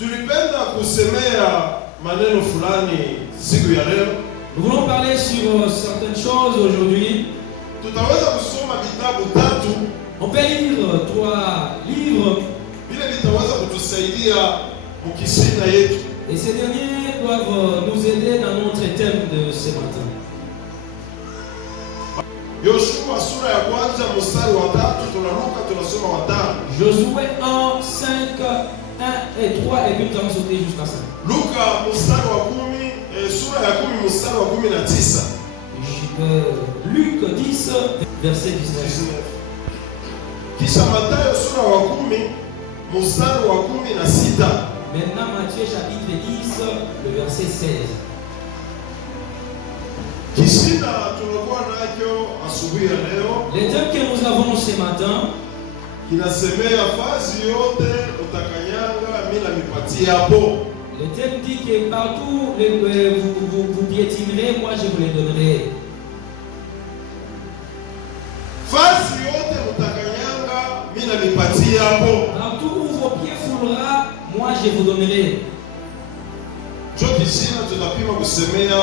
Tulipenda kusemea maneno fulani siku ya leo. Nous voulons parler sur certaines choses aujourd'hui. Tutaweza kusoma vitabu tatu. On peut lire 3 livres. Vile vitaweza kutusaidia mukisina yetu. Et ces derniers doivent nous aider dans notre thème de ce matin. Yoshua sura ya kwanza mstari wa 3 tunaruka tunasoma wa 5. Josué 1, 5, 1 et 3 et puis nous allons sauter jusqu'à 5. Luka mstari wa 10, sura ya 10 mstari wa 19. Luc 10 verset 19. Kisha Mathayo sura wa 10 mstari wa 16. Maintenant Matthieu chapitre 10 le verset 16. Kisina tunakuwa nacho asubuhi ya leo. Le thème que nous avons ce matin Inasemea fazi yote utakanyanga mimi namipatia hapo. Le thème dit que partout vous piétinerez, moi je vous les donnerai. Fazi yote utakanyanga mimi namipatia hapo. Partout où vos pieds foulera, moi je vous donnerai. Kisina tunapima kusemea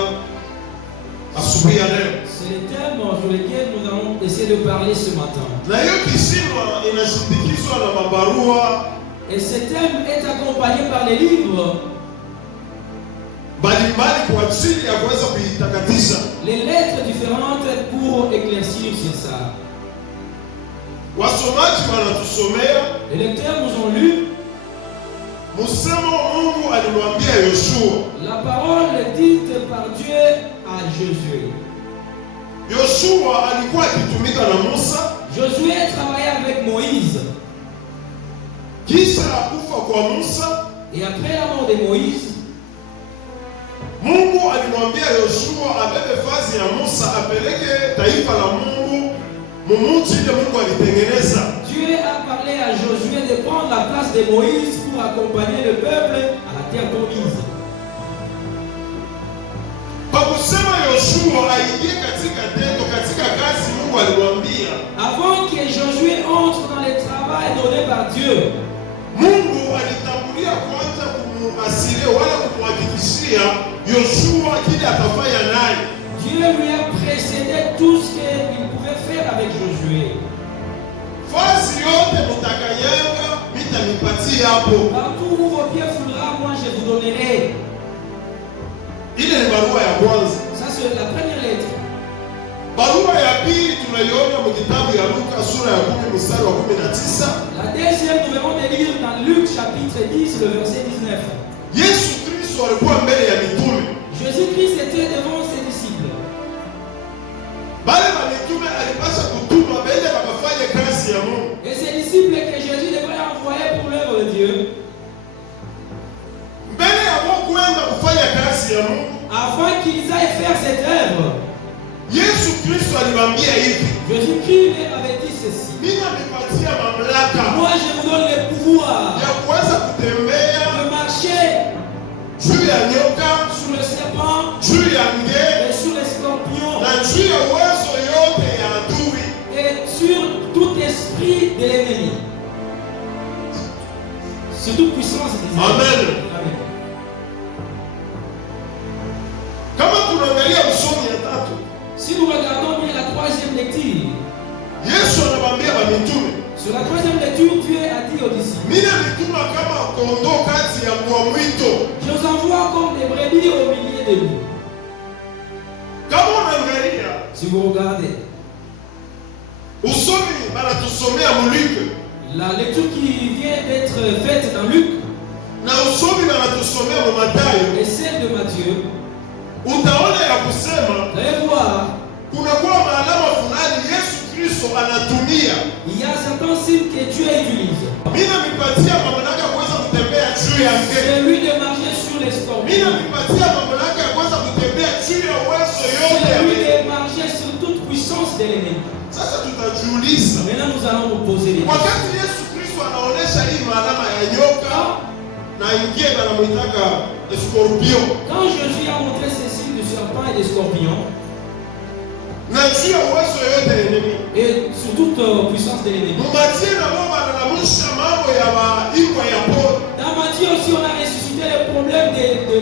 asubuhi ya leo. C'est le thème sur lequel nous allons essayer de parler ce matin. Na hiyo kisima inashindikizwa na mabarua. Et ce thème est accompagné par les livres mbalimbali kwa ajili ya kuweza kuitakatisha. Les lettres différentes pour éclaircir sur ça. Wasomaji wanatusomea. Les lecteurs nous ont lu. Msemo Mungu alimwambia Yoshua. La parole dite par Dieu à Josué. Yoshua alikuwa akitumika na Musa. Josué travaillait avec Moïse. Kisha kufa kwa Musa. Et après la mort de Moïse, Mungu alimwambia Yoshua abebe fazi ya Musa apeleke taifa la Mungu mumuji ile Mungu alitengeneza. Dieu a parlé à Josué de prendre la place de Moïse pour accompagner le peuple à la terre promise. Kwa kusema Yoshua aingie katika tendo katika kazi Mungu alimwambia. Avant que Josué entre dans le travail donné par Dieu, Mungu alitangulia kwanza kumuasiria wala kumhakikishia Yoshua kile atafanya naye. Dieu lui a précédé tout ce qu'il pouvait faire avec Josué. Fazi yote mtakanyanga mitanipatia hapo. Partout où vos pieds foulera, moi je vous donnerai. Ile ni barua ya kwanza. Ça c'est la première lettre. Barua ya pili tunaiona mu kitabu ya Luka sura ya 10 mstari wa 19. La deuxième nous verrons de lire dans Luc chapitre 10 le verset 19. Yesu Kristo alikuwa mbele ya mitume. Jésus-Christ était devant ses disciples. Bale ba mitume alipaswa kutuma bende bakafanye kazi ya Mungu. Et ces disciples que Jésus devrait envoyer pour l'œuvre de Dieu. Mbele ya wao kwenda kufanya kazi ya Mungu. Avant qu'ils aillent faire cette œuvre. Yesu Kristo alimwambia hivi. Jésus-Christ avait dit ceci. Mimi nimepatia mamlaka. Moi je vous donne le pouvoir. Ya kuweza kutembea. De marcher. Juu ya nyoka. Sur le serpent. Juu ya nge. Et sur les scorpions. Na juu ya uwezo yote ya adui. Et sur tout esprit de l'ennemi. Sur toute puissance des ennemis. Amen. Amen. Kama tunaangalia msomi ya tatu. Si nous regardons bien la troisième lecture, Yesu anamwambia ba mitume. Sur la troisième lecture, Dieu a dit aux disciples. Mimi nituma kama kondoo kati ya mbwa mwito. Je vous envoie comme des brebis au milieu de loups. Kama unaangalia, si vous regardez, usomi banatusomea Luc. La lecture qui vient d'être faite dans Luc. Na usomi banatusomea Mathayo. Et celle de Matthieu. Utaona ya kusema. Vous allez voir. Kuna kwa maalama fulani Yesu Kristo anatumia. Il y a certains signes que Dieu utilise. Mimi nipatia mamlaka kuweza kutembea juu ya nge. C'est lui de marcher sur les scorpions. Mimi nipatia mamlaka ya kuweza kutembea juu ya uwezo yote. C'est lui de marcher sur toute puissance de l'ennemi. Sasa tutajiuliza. Maintenant nous allons nous poser des questions. Wakati Yesu Kristo anaonesha hii maalama ya nyoka na ingie na muitaka scorpion. Quand Jésus a montré ces signes de serpent et de scorpion. Na juu ya uwezo yote ya enemi. Et sur toute puissance de l'ennemi. Mumatie na Mungu analamusha mambo ya maimbo ya pori. Dans Matthieu aussi on a reçu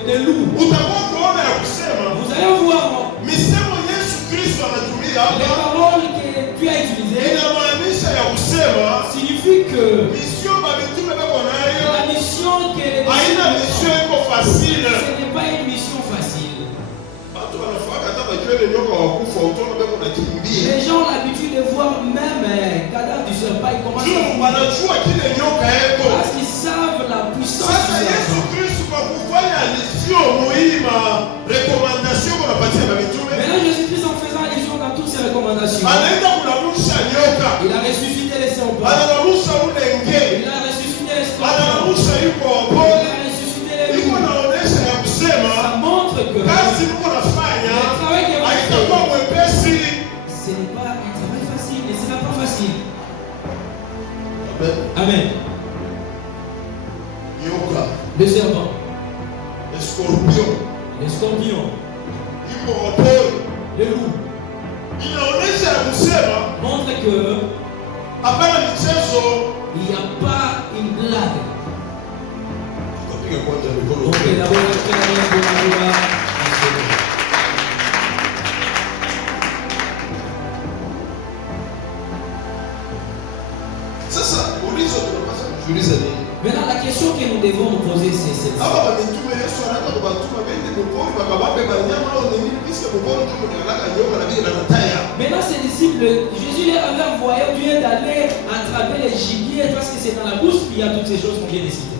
de loup. utakuwa kuona ya kusema Vous allez voir misemo Yesu Kristo anatumia les hapa paroles que Dieu a utilisées inamaanisha ya kusema signifie que mission babitume bako nayo la mission que les haina mission iko facile. ce n'est pas une mission facile. Watu wanafuata hata bakiwe ni nyoka wakufa utaona bako nakimbia. Les gens ont l'habitude de voir même cadavre du serpent, ils commencent Juu à wanajua kile nyoka eko. parce qu'ils savent la puissance Sasa du Yesu serpent. Kristo kwa kufanya mission muhimu recommandation kwa napatia babitume. Maintenant, Jésus-Christ, en faisant allusion dans toutes ses recommandations, Anaenda kulamusha nyoka. il a ressuscité les serpents, Analamusha ule ngeni. il a ressuscité les scorpions, Analamusha yuko il wapole. a ressuscité les Iko loups. naonesha ya Ça kusema montre que kazi mko nafanya le travail que vous haitakuwa faites, mwepesi. ce n'est pas un travail facile, et ce n'est pas facile. Amen. Amen. Nyoka, Le serpent, scorpion, le scorpion, yuko wapole. le loup, Inaonesha ya kusema montre que hapana michezo. il n'y a pas une blague. Tukapiga kwanza mikono. Donc, d'abord, acclamer pour la gloire du Seigneur. Sasa ulizo tunapaswa kujiuliza nini? Maintenant, la question que nous devons nous poser, c'est celle-ci. Hapa bamitume Yesu anaanza kubatuma bende mupori bakabambe banyama au nini kisha mupori ndio mnalaka nyoka na vile anataya. Maintenant, ces disciples, Jésus leur avait envoyé au lieu d'aller attraper les gibiers parce que c'est dans la bouche qu'il y a toutes ces choses qu'on vient de citer.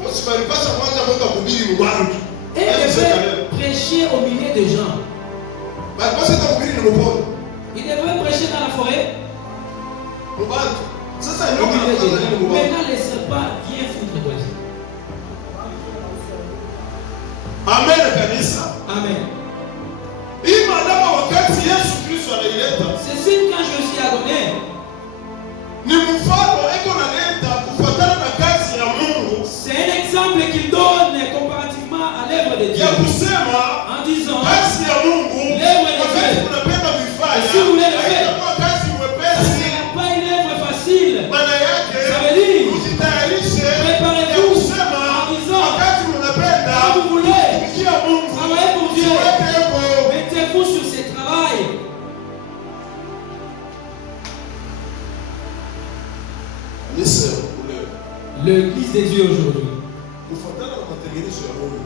Mosi balipasa kwanza kwenda kuhubiri mubantu. Et il devait prêcher au milieu des gens. Balipasa kwenda kuhubiri ni mupori. Il devait prêcher dans la forêt. Mubantu. Sasa Au nyoka milieu des anaanza gens. ni mubantu. Maintenant, les serpents viennent foutre quoi. Amen kanisa. Amen. Hii maandama wakati Yesu Kristo anaileta C'est signe quand Jésus a donné. ni mfano eko naleta kufuatana na kazi ya Mungu C'est un exemple qu'il donne comparativement à l'œuvre de Dieu. ya kusema En disant, kazi ya Mungu wakati unapenda kuifanya Si vous voulez le faire. haitakuwa kazi ce mwepesi. n'est pas une œuvre facile. Maana yake Ça veut dire, ujitayarishe ya préparez-vous kusema en disant, wakati unapenda quand vous voulez kutumikia Mungu travailler pour Dieu, usiwekeko. mettez-vous sur ce travail. Kanisa leo L'église de Dieu aujourd'hui, kufuatana na matengenezo ya Mungu,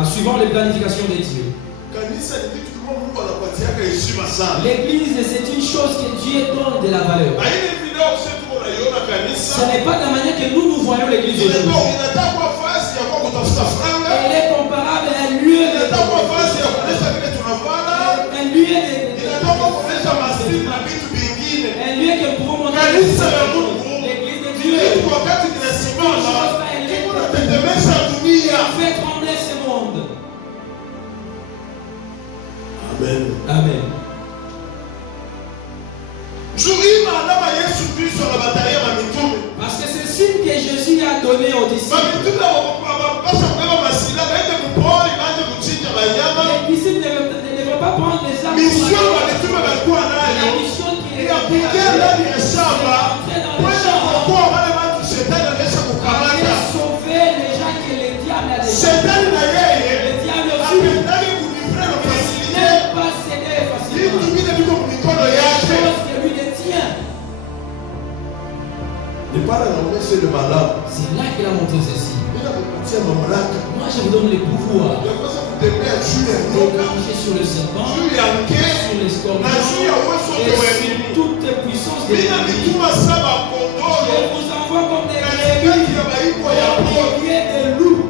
en suivant les planifications de Dieu. kanisa ni kitu kimoja Mungu anapatiaka heshima sana. L'église, c'est une chose que Dieu donne de la valeur. Haina video sisi tuko naiona kanisa Ce n'est pas de la manière que nous voyons l'église aujourd'hui. inataka kuwa fasi ya kwa kutafuta franga, Elle est comparable à un lieu inataka kuwa fasi ya kuonesha vile tunavala, un lieu inataka kuwa kuonesha masiri na vitu vingine. un lieu que nous pouvons montrer Kanisa ya Mungu l'église de kitu Dieu. wakati kinasimama kiko natetemesha dunia. Fait trembler ce monde. Amen. Amen. Juu hii maandama Yesu Kristo anabatalia mamitume. Parce que c'est le signe que Jésus a donné aux disciples. Mamitume wapasha kubeba masila baende kupori baende kuchinja banyama. Les disciples ne devraient pas prendre les armes. Mission mamitume walikuwa La nayo mission qui est ya kuingia ndani ya shamba kwenda kuokoa wale watu shetani anaweza kukamata. aller sauver les gens que le diable a déjà. Shetani na yeye Le diable aussi apendaki kulivre na fasilite n'aime pas céder vitu facilement. vile viko mikono yake. Chose que lui détient. Ni pale anaonyesha ile malamu C'est là qu'il a montré ceci. bila kupatia mamlaka Moi, je vous donne le pouvoir ya kuweza kutembea juu ya de nyoka, marcher sur le serpent, juu ya ngee sur les na scorpions juu ya uwezo wote wa et elimu. sur toute puissance de Mina l'ennemi. mituma saba Je kondoro vous envoie comme des katikati ya maibwa ya au pori. milieu des loups.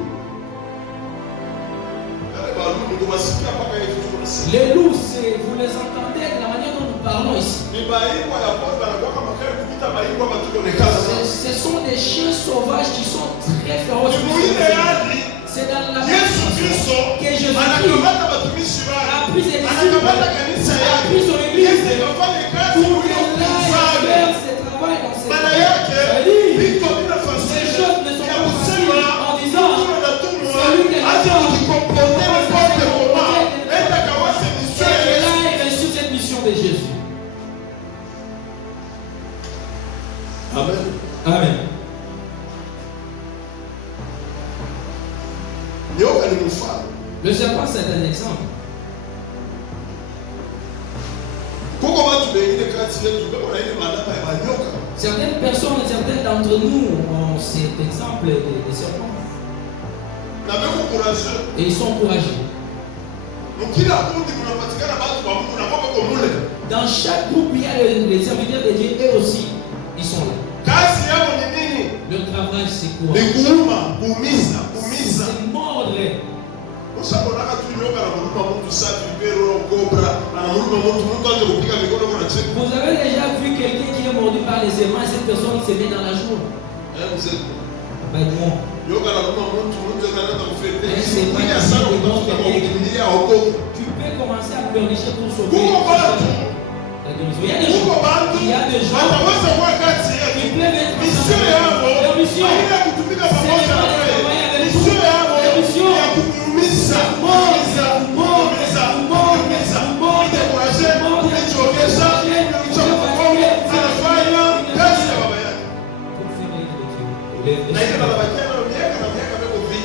Yale malumu ndio wasikia mpaka hivi tuko nasikia. Les loups, vous les entendez de la manière dont nous parlons ici. Ni maibwa ya pori banakuwa kama kale kupita maibwa batukonekana sana. Ce sont des chiens sauvages qui sont très féroces. Mwile hadi C'est dans la Yesu Kristo que Jésus anakamata watumishi a wake, pris ses anakamata disciples, kanisa a yake, pris son église Yesu akafanya kazi pour iliyo qu'elle aille kufanya. faire ce travail dans cette Maana yake vitu bila Ces fasili choses ne sont ya pas kusema faciles en disant mtu anatumwa celui qui est acha là-bas, kujikomporte n'importe comment, enda kawase mission ya et Yesu. là il reçut cette mission de Jésus. Amen. Amen. Nyoka Le serpent, c'est un exemple. Certaines personnes, certains d'entre nous ont cet exemple des serpents. Et ils sont courageux. Dans chaque groupe, il y a les serviteurs de Dieu, eux aussi, ils sont là. Le travail, c'est quoi? C'est mordre. Vous avez déjà vu quelqu'un qui est mordu par les aimants et cette personne se met dans la joie? Tu peux commencer à pleurnicher pour sauver. Il y a des gens qui peuvent être leur mission.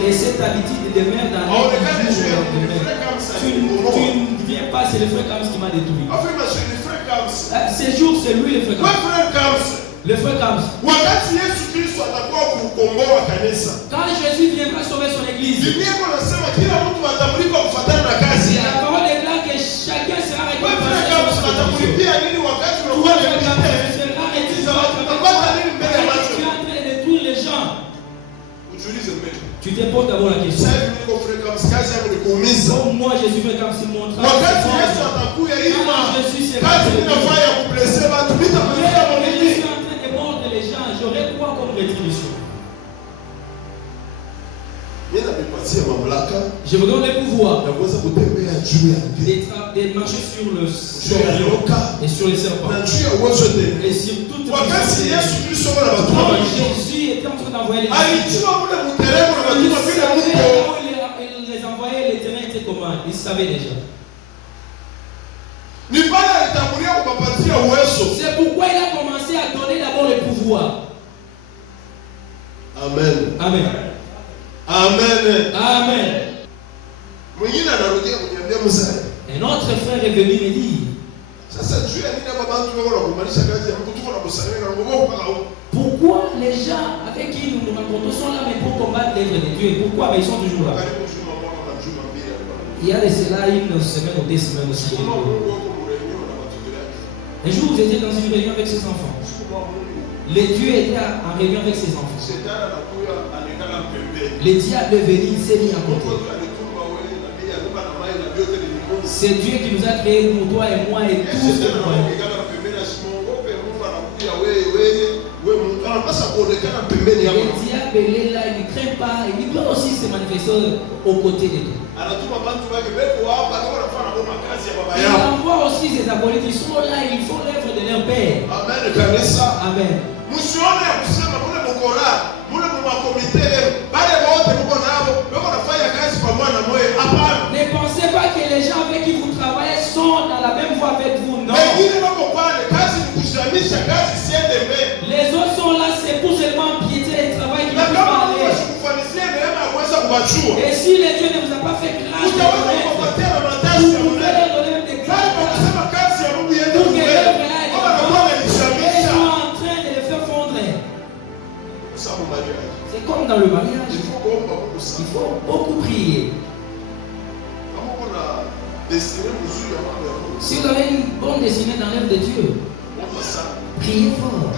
Et cette habitude de demeure dans tu ne viens pas, c'est le frère Kams qui m'a détruit. Ces jours, c'est lui le frère Kams. Le frère Kams. Quand Jésus viendra sauver son église, la parole déclare que chacun sera récompensé. Tu es en train de détruire les gens. Tu te poses d'abord la question. Oh, moi je suis fait comme si mon travail. Je suis en train de mordre les gens. J'aurais quoi comme rétribution? Je vous donne le pouvoir de marcher sur le scorpion et sur les serpents et sur toutes les choses. Quand Jésus était en train d'envoyer les envoyait, les terrains étaient comment? Ils savaient déjà. C'est pourquoi il a commencé à donner d'abord le pouvoir. Amen. Amen. Amen. Amen. Un autre frère est venu me dire, pourquoi les gens avec qui nous nous rencontrons sont là mais pour combattre l'œuvre de Dieu? Pourquoi? Mais ils sont toujours là. Il y a de cela une semaine ou 2 semaines aussi. Un jour, vous étiez dans une réunion avec ses enfants. Le Dieu était en réunion avec ses enfants. Le diable est venu, il s'est mis à côté. C'est Dieu qui nous a créés, nous, toi et moi, et tous ceux qui nous voyons. Le diable est là, il ne craint pas, il peut aussi se manifester aux côtés de nous. Il envoie aussi ses abonnés qui sont là, ils font l'œuvre de leur Père. Amen. Ne pensez pas que les gens avec qui vous travaillez sont dans la même voie avec vous, non. Les autres sont là, c'est pour seulement empiéter le travail qui va parler. Et si les dieux ne vous a pas fait grâce, vous pouvez leur donner des grâces. Pour que l'œuvre aille. Ils sont en train de les faire fondre. C'est comme dans le mariage. Il faut beaucoup prier. Si vous avez une bonne destinée dans l'œuvre de Dieu, priez fort.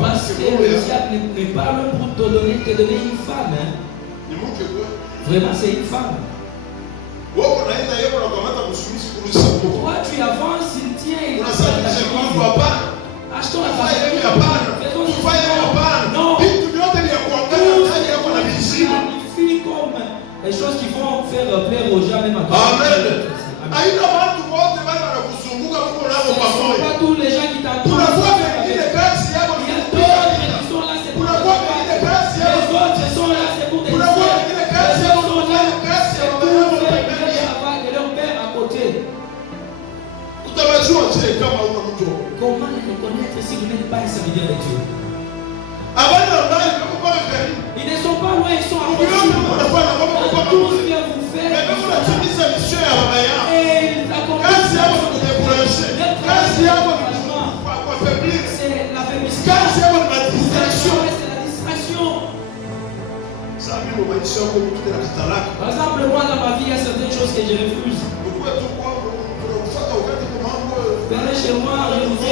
Parce que le diable ne parle pour te donner une femme. Hein. Vraiment, c'est une femme. Toi, tu avances, il tient, il va faire ta chemise. Achetons la famille. Faisons une non. Tout magnifie comme les choses qui vont faire plaire aux gens, même à toi. Amen. Ce ne sont pas tous les gens qui t'entourent. Il y a d'autres qui sont là, c'est pour te faire. Les autres sont là, c'est pour te faire. Les autres sont là, c'est pour faire le travail de leur père à côté. Comment les reconnaître si vous n'êtes pas un serviteur de Dieu? Ils ne sont pas loin, ils sont à côté. Tout ce que vous faites, et ils accomplissent. C'est l'affaiblissement. C'est la distraction. Par exemple, moi dans ma vie, il y a certaines choses que je refuse. Venez chez moi, je vous dis, si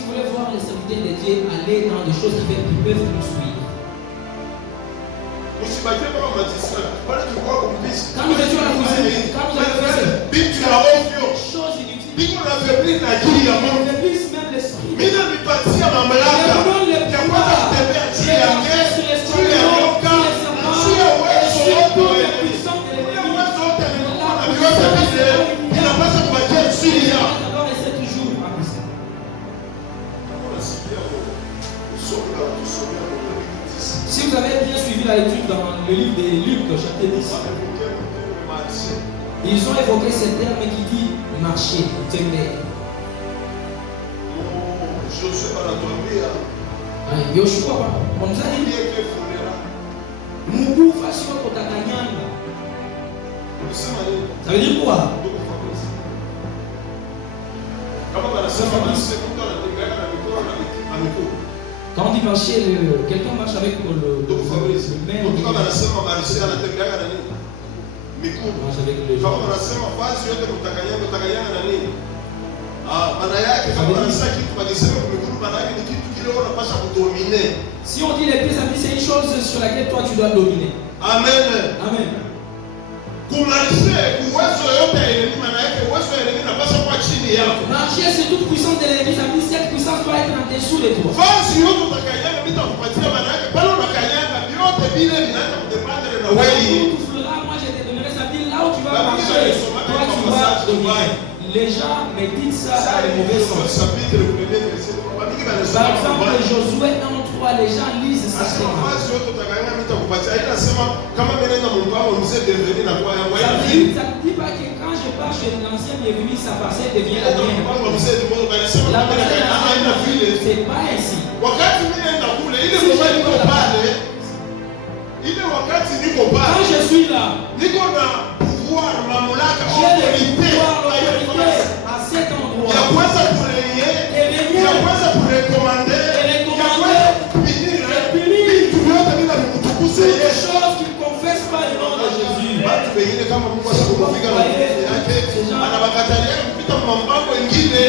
vous voulez voir les serviteurs de Dieu aller dans des choses qui peuvent nous suivre. Quand nous étions à la cuisine, quand nous avons fait cette chose inutile, ils faiblissent même l'esprit. Ils donnent le pouvoir sur les scorpions, sur les serpents, et sur toutes les puissances de l'ennemi. D'abord, rester toujours à puissance. Si vous avez bien suivi la lecture dans le livre de Luc, chapitre 10, ils ont évoqué ce terme qui dit marcher, tembea. Yoshua, comme ça dit, Mungu fasio kotakanyanga. Ça veut dire quoi? Quand on dit marcher, quelqu'un marche avec le même. Marche avec les gens. Si on dit les pieds, ça dit c'est une chose sur laquelle toi tu dois dominer. Amen. Amen. Marcher sur toute puissance de l'ennemi, ça dit cette puissance doit être en dessous de toi. Moi je te donnerai ça dit là où tu vas marcher, toi tu vas dominer. Les gens méditent ça dans le mauvais sens. Par exemple, Josué 1:3, les gens lisent ça. Ça veut dit pas que quand je pars chez l'ancien bienvenu, sa parcelle devient la mienne. La parcelle, c'est pas ainsi. Quand je suis là, j'ai le pouvoir, l'autorité à cet endroit. Et toutes les choses qui ne confessent pas le nom de Jésus. Les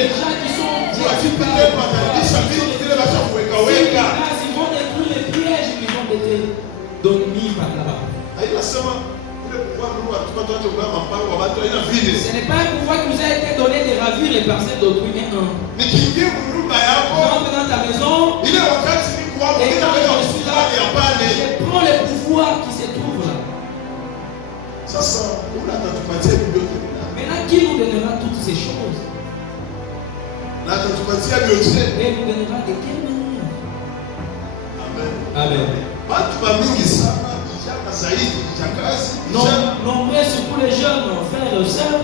gens qui sont ils vont détruire les pièges qui vont être donnés par là-bas. Ce n'est pas un pouvoir qui nous a été donné de ravir les parcelles d'autrui, mais non. Rentre dans ta maison, et quand je suis là, je prends le pouvoir qui se trouve là. Maintenant, qui nous donnera toutes ces choses? Et nous donnera de quelle manière? Amen. Nombreux surtout les jeunes, frères et sœurs.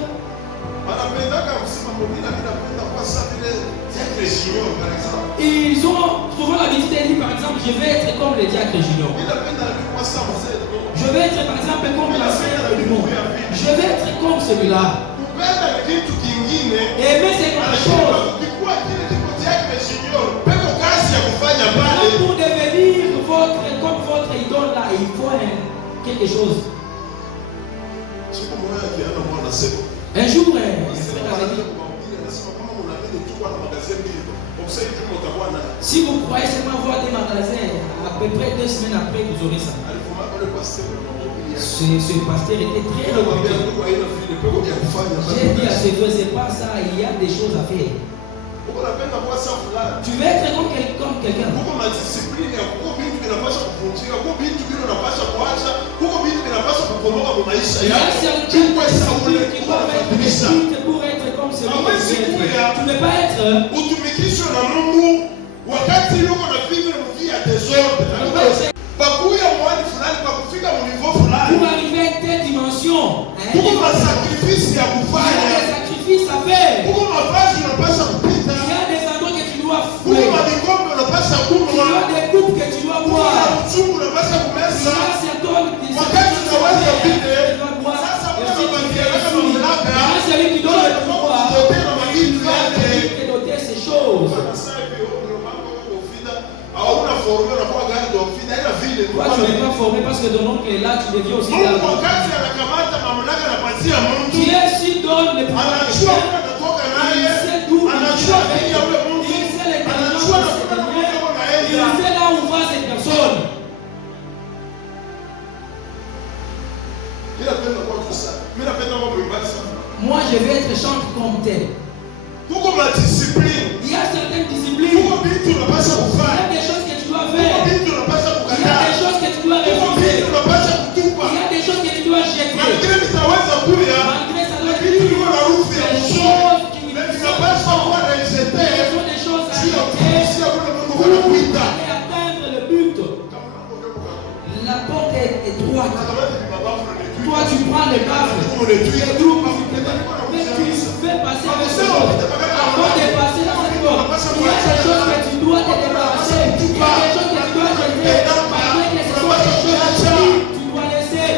Ils ont souvent l'habitude de dire par exemple, je vais être comme le diacre junior. Je vais être par exemple comme la sœur du monde. Je vais être comme celui-là. Aimer c'est quelque chose. Pour devenir comme votre idole là, il faut quelque chose. Un jour, si vous croyez seulement voir des magasins, à peu près 2 semaines après, vous aurez ça. Ce pasteur était très remarqué. J'ai dit à ce frère, c'est pas ça, il y a des choses à faire. Tu veux être comme quelqu'un. Il y a certaines disciplines qui doivent être écrites pour être comme celui que tu veux être. Tu ne peux pas être. désordre. Bakuya mwani fulani kwa kufika mu niveau fulani. Pour arriver à une telle dimension, Kuko masakrifisi ya il y a kufanya. des sacrifices à faire. Kuko mavazi unapasha kupita. Il y a des endroits que tu dois Kuko fouler. mavikombe unapasha Il y kunywa. a des coupes que tu dois Kuko boire. na uchungu unapasha Il y kumeza. a certains des Wakati unaweza vile. tu dois boire. Sasa Et kuna si tu mabandia fais kama fouler, mamlaka. il y a celui qui donne le pouvoir. Kutotea na Il mavitu va yake. te doter ces choses. Hauna formé unakuwa gari ndio ofida ila vile. Toi, tu n'es pas formé parce que ton oncle est là, tu deviens aussi là. Mungu wakati anakamata mamlaka anapatia mtu. Qui est si donne le pouvoir. Anajua kwa anatoka naye. Il sait d'où il Anajua vient. kile yule Mungu. Il sait les Anajua na tendances de kuna cette Mungu lumière. Il anaenda. sait là où va cette personne. Mimi napenda kwa kusa. Mimi napenda kwa mwimbaji sana. Moi, je vais être chanteur comme tel. Kuko ma discipline. Il y a certaines disciplines. Kuko vitu unapaswa Il y kufanya. a des choses que tu dois Kuko faire. vitu unapaswa Il y a kukataa. des choses que tu dois Kuko refuser. vitu unapaswa kutupa. Il y a des choses que tu dois jeter. Malgré vitaweza kuya. Malgré ça, doit Vitu être viko na harufu ya des msho. choses qui Mais vinapaswa kuwa na rejeté. Ce sont des choses à Sio jeter sio kuna Mungu anakuita. et atteindre le but. La porte est droite. Toi, tu prends le baffle. Mais tu fais passer avec ce chose. Avant de passer dans cette porte, il y a des choses que tu dois te débarrasser. Il y a des choses que tu dois jeter. Malgré que ce soit des choses que tu dois laisser.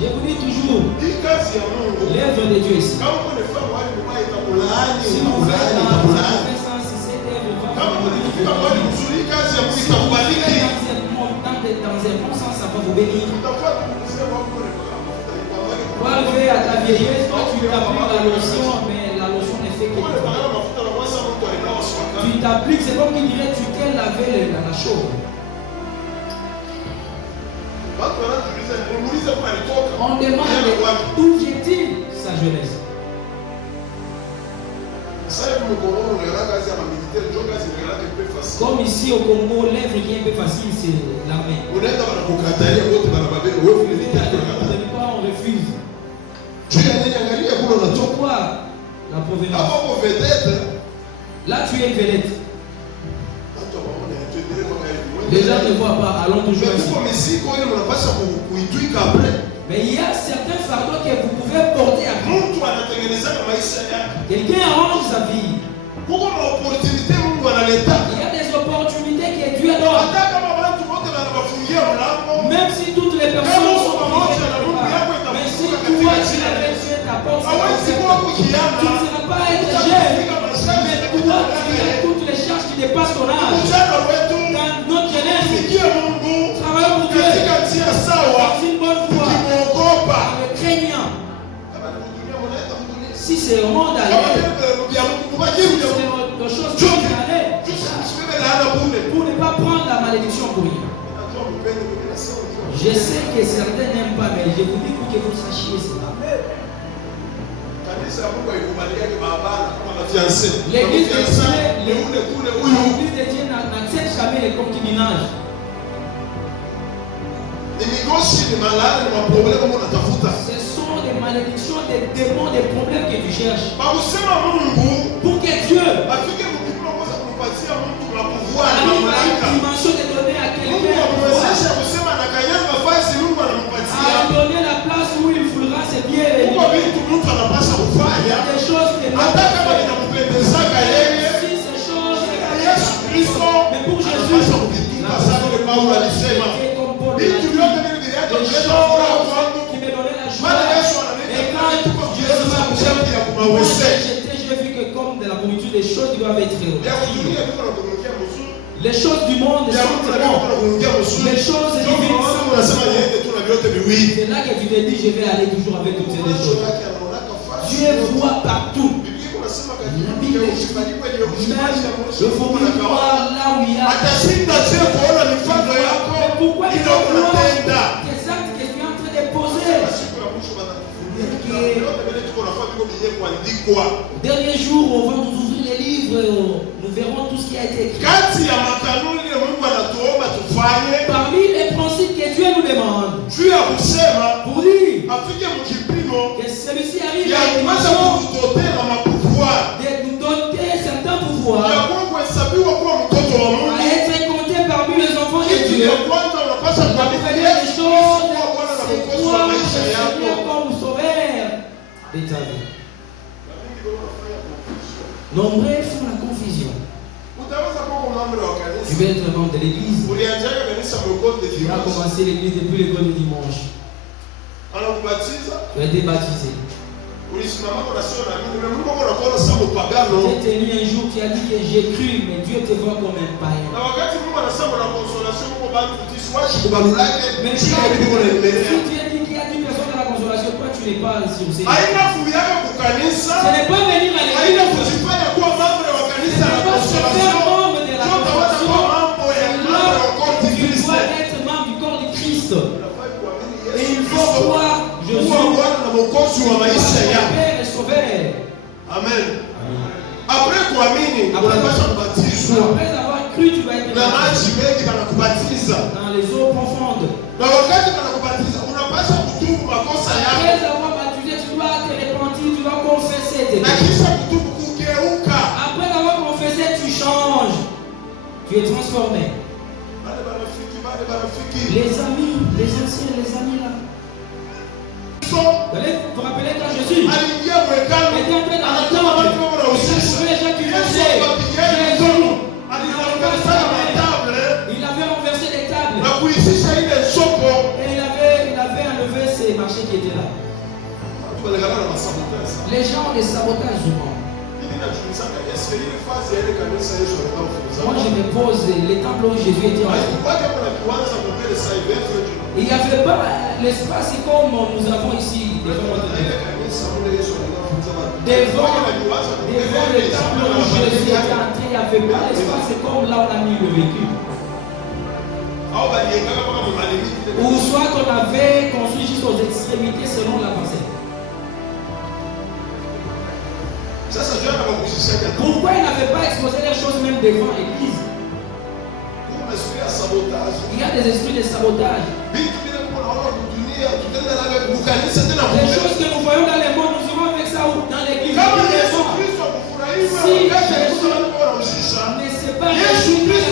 Je vous dis toujours, l'œuvre de Dieu ici. Si vous faites dans ce sens, si cette œuvre dans un bon sens, ça va vous bénir. Pour arriver à ta vieillesse, toi tu t'appliques la lotion, mais la lotion ne fait que tu t'appliques, c'est comme qui dirait tu t'es lavé la chaude. On demande d'où vient-il sa jeunesse. Comme ici au Congo, l'œuvre qui est un peu facile, c'est l'armée. On refuse. Pourquoi la provenance? Là, tu es une vedette. Les gens ne voient pas, allons toujours ici. Mais il y a certains fardeaux que vous pouvez porter à vous. Quelqu'un arrange sa vie. Il y a des opportunités que Dieu donne. Même si toutes les personnes sont prisées, mais si toi tu avais Dieu ta porte, tu ne seras pas être jeune. Mais toi tu as toutes les charges qui dépassent ton âge. Dans notre jeunesse, travaillons pour Dieu. Dans une bonne foi. En le craignant. Si c'est au monde à l'aise, si c'est autre chose qui est à l'aise, pour ne pas prendre la malédiction pour rien. Je sais que certains n'aiment pas, mais je vous dis pour que vous sachiez cela. L'église de Dieu n'accepte jamais les concubinages. Ce sont des malédictions, des démons, des problèmes que tu cherches. Pour que Dieu arrive à une dimension de donner à quelqu'un à donner la place où il foulera ses pieds. Il y a des choses que si ces choses mais pour Jésus, qui me donnait la joie. Et quand Jésus m'a j'ai vu que comme de la nourriture, les choses doivent être les choses du monde sont bonnes. Les choses divines sont bonnes. C'est là que tu te dis, je vais aller toujours avec toutes ces choses. Dieu voit partout. La Bible dit, je faut voir là où il y a. Mais pourquoi il faut voir les actes que tu es en train de poser? Dernier jour, on va nous ouvrir les livres, nous verrons tout ce qui a été écrit. Parmi les principes que Dieu nous demande, pour dire que celui-ci arrive à une dimension de nous donner certains pouvoirs, à être vie. Nombreux font la confusion. Tu veux être membre de l'église. Tu as commencé l'église depuis l'école du dimanche. Tu as été baptisé. Tu es tenu un jour, tu as dit que j'ai cru, mais Dieu te voit comme un païen. Mais si tu as dit qu'il y a 10 personnes dans la consolation, toi tu n'es pas sur ces. Ce n'est pas venir à l'église. Ce n'est pas se faire membre de la consolation. Tu dois être membre du corps de Christ. Et il faut croire, je suis mon Père est sauveur. Amen. Après avoir cru, tu vas être baptisé dans les eaux profondes. Après avoir baptisé, tu dois te repentir, tu dois confesser tes péchés. Après avoir confessé, tu changes. Tu es transformé. Les amis, les anciens, les amis là. Vous allez vous rappeler quand Jésus était entré dans le temple, il a trouvé les gens qui mangeaient. Il avait renversé les tables. Et il avait enlevé ces marchés qui étaient là. Les gens ont des sabotages souvent. Moi je me pose les temples où Jésus était entré. Il n'y avait pas l'espace comme nous avons ici devant le temple où Jésus était entré. Il n'y avait pas l'espace comme là on a mis le véhicule. Ou soit on avait construit juste aux extrémités selon la pensée. Pourquoi il n'avait pas exposé les choses même devant l'église? Il y a des esprits de sabotage. Les choses que nous voyons dans les mondes, nous irons avec ça où? Dans l'église. Si Jésus ne sait pas réussir les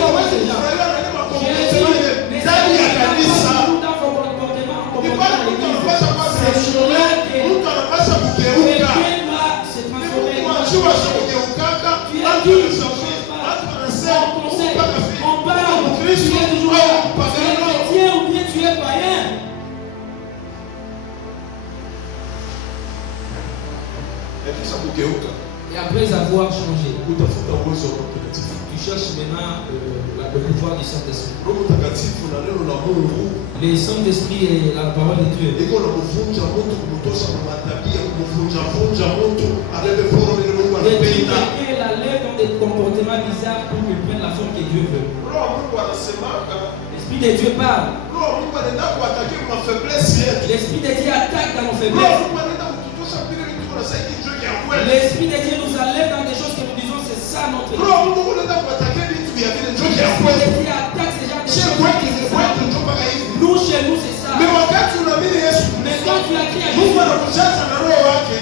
dans vos comportements, c'est sur là que quelqu'un va se transformer. Tu as dit, on parle, tu es toujours chrétien ou bien tu es païen. Et après avoir changé, tu cherches maintenant le pouvoir du Saint-Esprit. Le Saint-Esprit est la parole de Dieu. Et la lève dans des comportements bizarres pour qu'ils prennent la forme que Dieu veut. L'Esprit de Dieu parle. L'Esprit de Dieu attaque dans nos faiblesses. L'Esprit de Dieu nous enlève dans des choses que nous disons c'est ça notre Dieu. L'Esprit de Dieu attaque ces gens de choses. Nous chez nous c'est ça. Mais quand tu as crié à Jésus,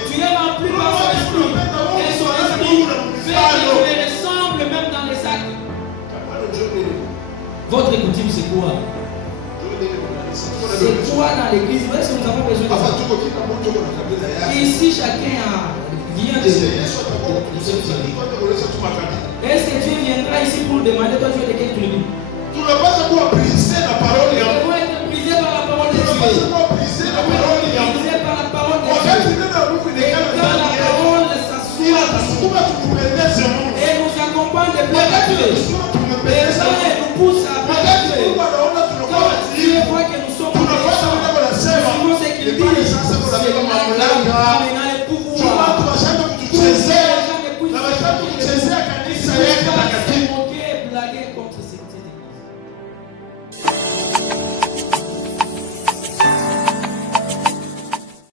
tu es rempli par son esprit. Et son esprit fait que tu les ressembles même dans les actes. Votre coutume c'est quoi? C'est quoi dans l'église? Est-ce que nous avons besoin de ça? Ici chacun vient de... Est-ce que Dieu viendra ici pour demander toi tu es de quelle tribu? Tu n'as pas encore brisé la parole. Tu dois être brisé par la parole de Dieu. Tu n'as pas encore brisé la parole de Dieu. Brisé par la parole de Dieu. Et quand la parole s'assoit et nous accompagne de plein de Dieu.